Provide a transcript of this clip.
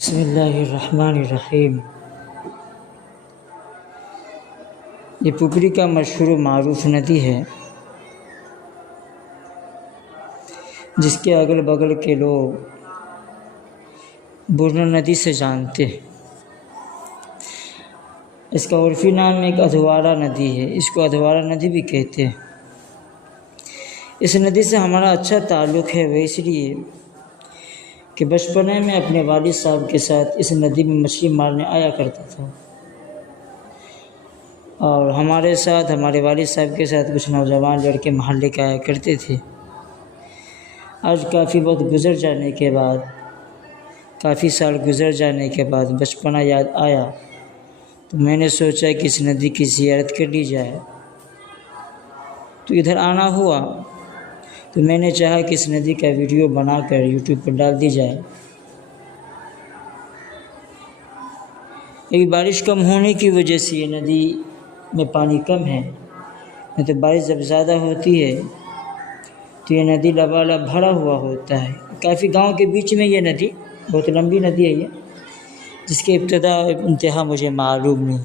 بسم اللہ الرحمن الرحیم۔ یہ پکری کا مشہور و معروف ندی ہے جس کے اگل بغل کے لوگ برنا ندی سے جانتے ہیں۔ اس کا عرفی نام ایک ادھوارا ندی ہے، اس کو ادھوارا ندی بھی کہتے ہیں۔ اس ندی سے ہمارا اچھا تعلق ہے، وہ اس لیے کہ بچپنے میں اپنے والد صاحب کے ساتھ اس ندی میں مچھلی مارنے آیا کرتا تھا، اور ہمارے ساتھ ہمارے والد صاحب کے ساتھ کچھ نوجوان لڑکے محلے کے آیا کرتے تھے۔ آج کافی وقت گزر جانے کے بعد، کافی سال گزر جانے کے بعد بچپنا یاد آیا تو میں نے سوچا کہ اس ندی کی زیارت کر لی جائے، تو ادھر آنا ہوا تو میں نے چاہا کہ اس ندی کا ویڈیو بنا کر یوٹیوب پر ڈال دی جائے۔ ابھی بارش کم ہونے کی وجہ سے یہ ندی میں پانی کم ہے، نہیں تو بارش جب زیادہ ہوتی ہے تو یہ ندی لبالب بھرا ہوا ہوتا ہے۔ کافی گاؤں کے بیچ میں یہ ندی، بہت لمبی ندی ہے یہ، جس کی ابتدا اور انتہا مجھے معلوم نہیں۔